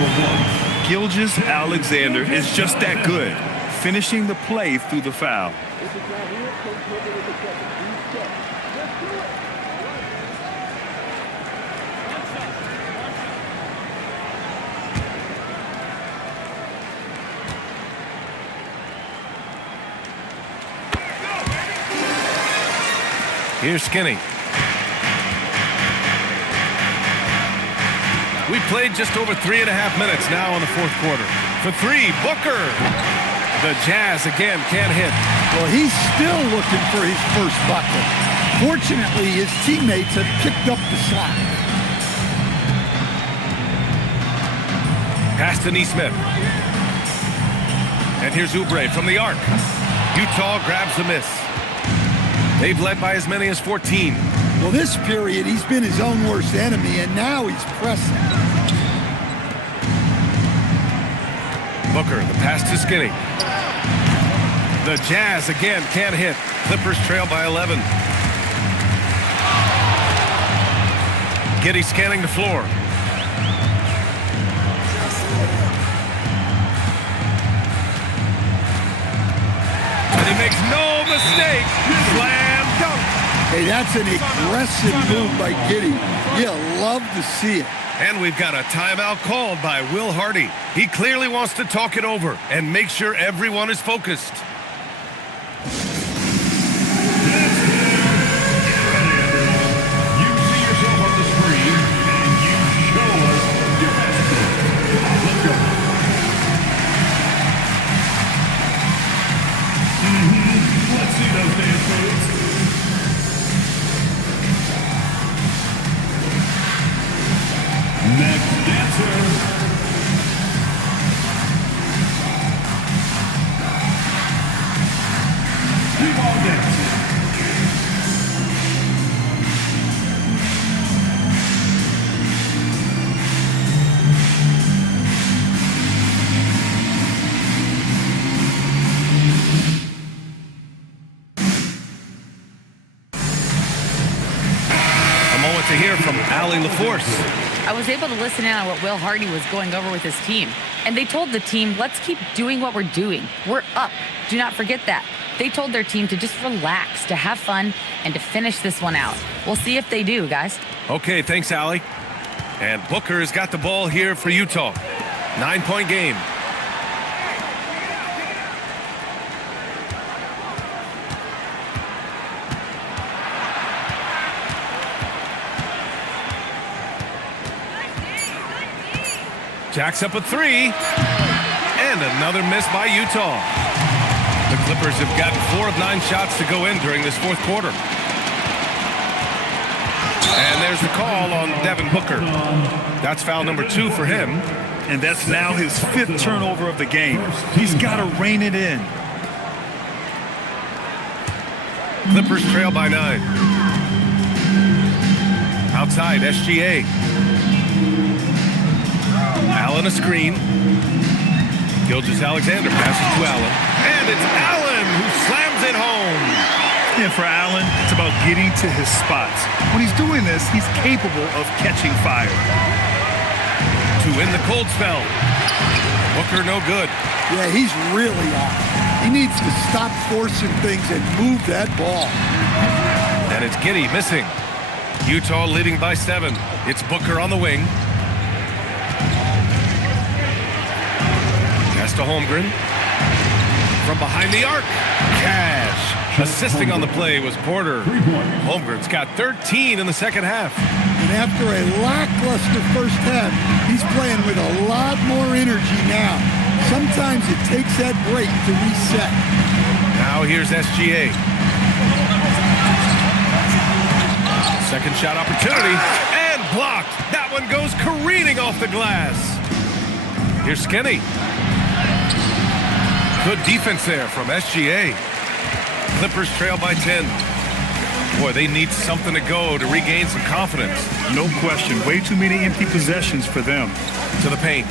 Gilgeous-Alexander is just that good, finishing the play through the foul. Here's Skinny. We played just over 3.5 minutes now in the fourth quarter. For 3, Booker. The Jazz again can't hit. Well, he's still looking for his first bucket. Fortunately, his teammates have picked up the slack. Pass to Nesmith. And here's Oubre from the arc. Utah grabs the miss. They've led by as many as 14. Well, this period, he's been his own worst enemy, and now he's pressing. Booker, the pass to Skinny. The Jazz again can't hit. Clippers trail by 11. Giddey scanning the floor. And he makes no mistake. Slam dunk. Hey, that's an aggressive move by Giddey. You'll love to see it. And we've got a timeout called by Will Hardy. He clearly wants to talk it over and make sure everyone is focused. Next dancer. Allie LaForce. I was able to listen in on what Will Hardy was going over with his team. And they told the team, let's keep doing what we're doing. We're up. Do not forget that. They told their team to just relax, to have fun, and to finish this one out. We'll see if they do, guys. Okay, thanks, Allie. And Booker has got the ball here for Utah. 9-point game. Jacks up a three. And another miss by Utah. The Clippers have gotten 4 of 9 shots to go in during this fourth quarter. And there's the call on Devin Booker. That's foul number 2 for him. And that's now his 5th turnover of the game. He's got to rein it in. Clippers trail by 9. Outside, SGA. Allen a screen. Gilgeous-Alexander passes to Allen. And it's Allen who slams it home. And for Allen, it's about getting to his spots. When he's doing this, he's capable of catching fire. To win the cold spell. Booker no good. Yeah, he's really off. He needs to stop forcing things and move that ball. And it's Giddey missing. Utah leading by 7. It's Booker on the wing. Pass to Holmgren. From behind the arc. Cash. Assisting on the play was Porter. Holmgren's got 13 in the second half. And after a lackluster first half, he's playing with a lot more energy now. Sometimes it takes that break to reset. Now here's SGA. Second shot opportunity. And blocked. That one goes careening off the glass. Here's Skinny. Good defense there from SGA. Clippers trail by 10. Boy, they need something to go to regain some confidence. No question. Way too many empty possessions for them. To the paint.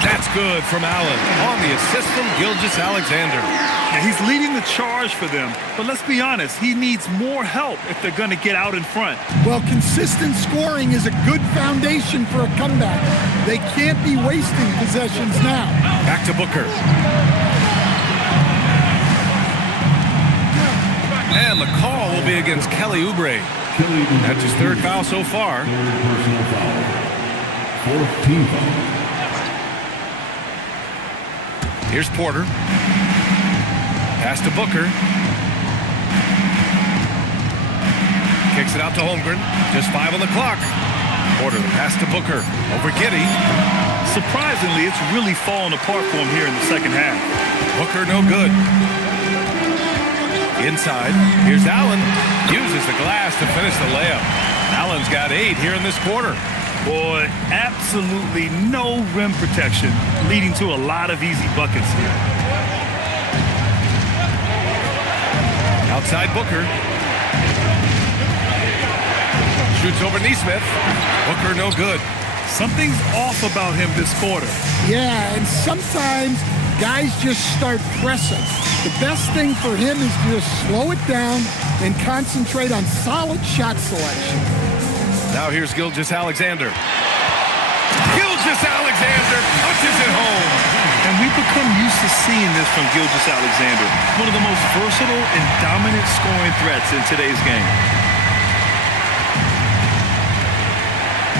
That's good from Allen. On the assist from Gilgeous-Alexander. Yeah, he's leading the charge for them. But let's be honest, he needs more help if they're going to get out in front. Well, consistent scoring is a good foundation for a comeback. They can't be wasting possessions now. Back to Booker. And the call will be against Kelly Oubre. That's his 3rd foul so far. Personal foul. 4th team foul. Here's Porter. Pass to Booker. Kicks it out to Holmgren. Just 5 on the clock. Porter, the pass to Booker. Over Giddey. Surprisingly, it's really fallen apart for him here in the second half. Booker no good. Inside. Here's Allen. Uses the glass to finish the layup. Allen's got 8 here in this quarter. Boy, absolutely no rim protection, leading to a lot of easy buckets here. Outside Booker. Shoots over Neesmith. Booker no good. Something's off about him this quarter. Yeah, and sometimes guys just start pressing. The best thing for him is to just slow it down and concentrate on solid shot selection. Now here's Gilgeous-Alexander. Gilgeous-Alexander punches it home. And we've become used to seeing this from Gilgeous-Alexander, one of the most versatile and dominant scoring threats in today's game.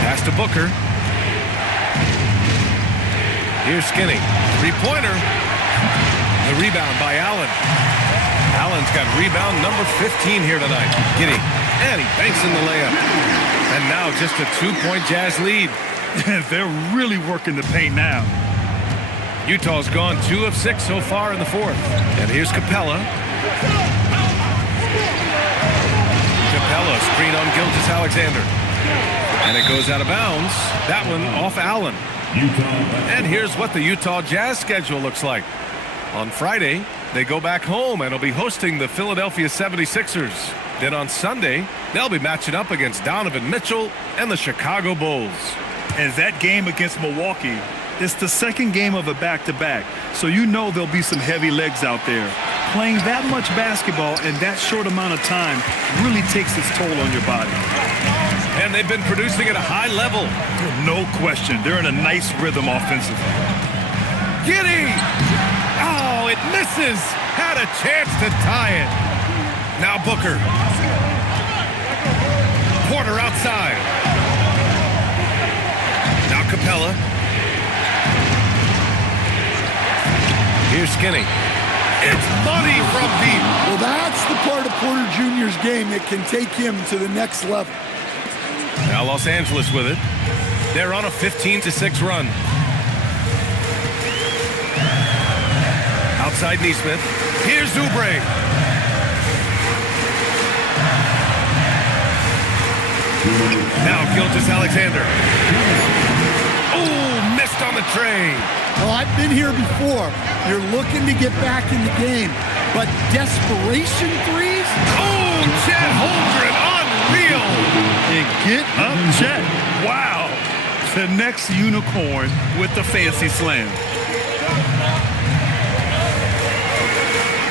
Pass to Booker. Here's Skinny. 3-pointer. The rebound by Allen. Allen's got rebound number 15 here tonight. Giddey. And he banks in the layup. And now just a 2-point Jazz lead. They're really working the paint now. Utah's gone 2 of 6 so far in the fourth. And here's Capella. Capella screen on Gilgeous-Alexander. And it goes out of bounds. That one off Allen. And here's what the Utah Jazz schedule looks like. On Friday, they go back home and will be hosting the Philadelphia 76ers. Then on Sunday, they'll be matching up against Donovan Mitchell and the Chicago Bulls. And that game against Milwaukee, it's the second game of a back-to-back. So you know there'll be some heavy legs out there. Playing that much basketball in that short amount of time really takes its toll on your body. And they've been producing at a high level. No question. They're in a nice rhythm offensively. Giddy! Oh, it misses. Had a chance to tie it. Now Booker. Porter outside. Now Capella. Here's Skinny. It's money from deep. Well, that's the part of Porter Jr.'s game that can take him to the next level. Now Los Angeles with it. They're on a 15-6 run. Outside Neesmith. Here's Oubre. Now Gilgeous-Alexander. Oh, missed on the tray. Well, I've been here before. You're looking to get back in the game, but desperation threes? Oh, Chet Holmgren, unreal. And get up, Chet. Wow. The next unicorn with the fancy slam.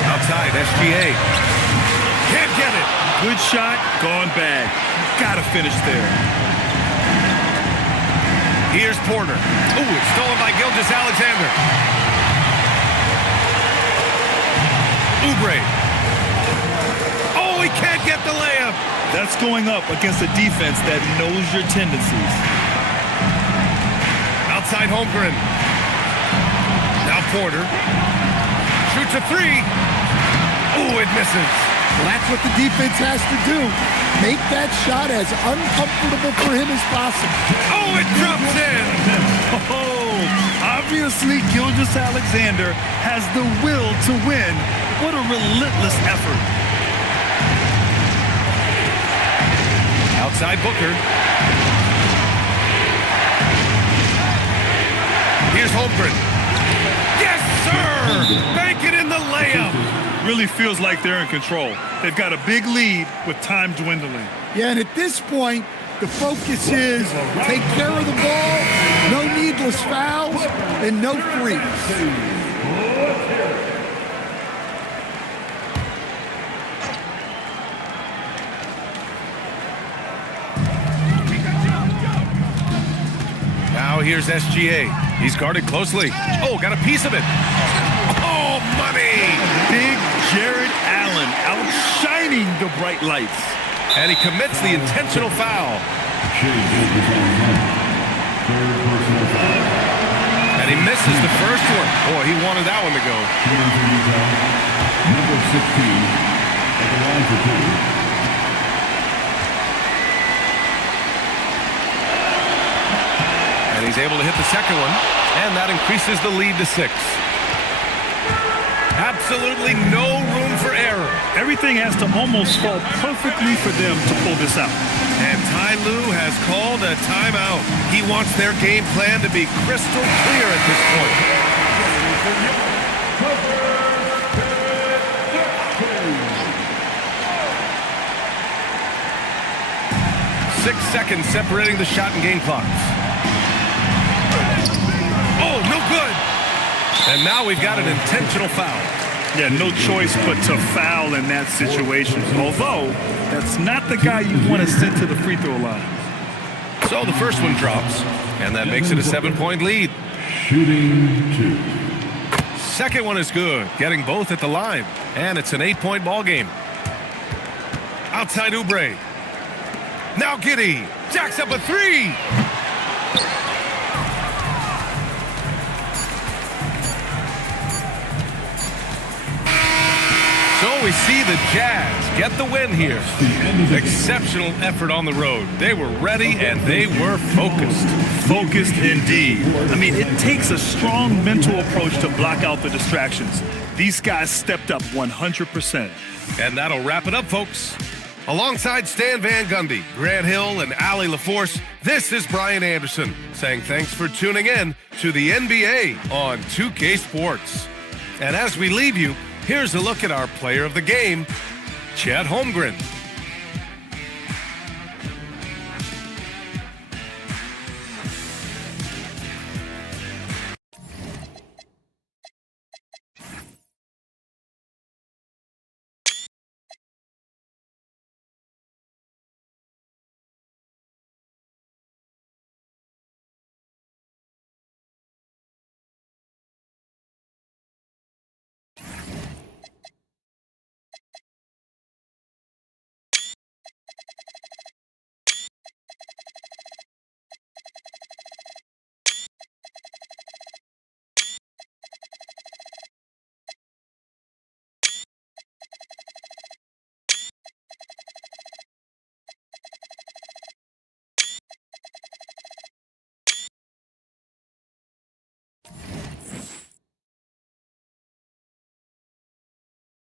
Outside, SGA. Can't get it. Good shot, gone bad. Gotta finish there. Here's Porter. Ooh, it's stolen by Gilgeous-Alexander. Oubre. Oh, he can't get the layup. That's going up against a defense that knows your tendencies. Outside Holmgren. Now Porter. Shoots a three. Oh, it misses. Well, that's what the defense has to do. Make that shot as uncomfortable for him as possible. Oh, it drops in. Oh, obviously Gilgeous-Alexander has the will to win. What a relentless effort. Outside Booker. Here's Holmgren. Yes, sir! Bank it in the layup. Really feels like they're in control. They've got a big lead with time dwindling. Yeah, and at this point, the focus is take care of the ball, no needless fouls, and no threes. Now here's SGA. He's guarded closely. Oh, got a piece of it. Oh, money! Big Jared Allen outshining the bright lights. And he commits the intentional foul. And he misses the first one. Boy, he wanted that one to go. Number 16 at the line for two. And he's able to hit the second one, and that increases the lead to 6. Absolutely no room for error. Everything has to almost fall perfectly for them to pull this out. And Ty Lue has called a timeout. He wants their game plan to be crystal clear at this point. 6 seconds separating the shot and game clocks. Oh, no good. And now we've got an intentional foul. Yeah, no choice but to foul in that situation. Although, that's not the guy you want to send to the free throw line. So the first one drops, and that makes it a 7-point lead. Shooting 2. Second one is good, getting both at the line. And it's an 8-point ball game. Outside Oubre. Now Giddey jacks up a 3. So we see the Jazz get the win here. Exceptional effort on the road. They were ready and they were focused. Focused indeed. I mean, it takes a strong mental approach to block out the distractions. These guys stepped up 100%. And that'll wrap it up, folks. Alongside Stan Van Gundy, Grant Hill, and Allie LaForce, this is Brian Anderson saying thanks for tuning in to the NBA on 2K Sports. And as we leave you, here's a look at our player of the game, Chet Holmgren.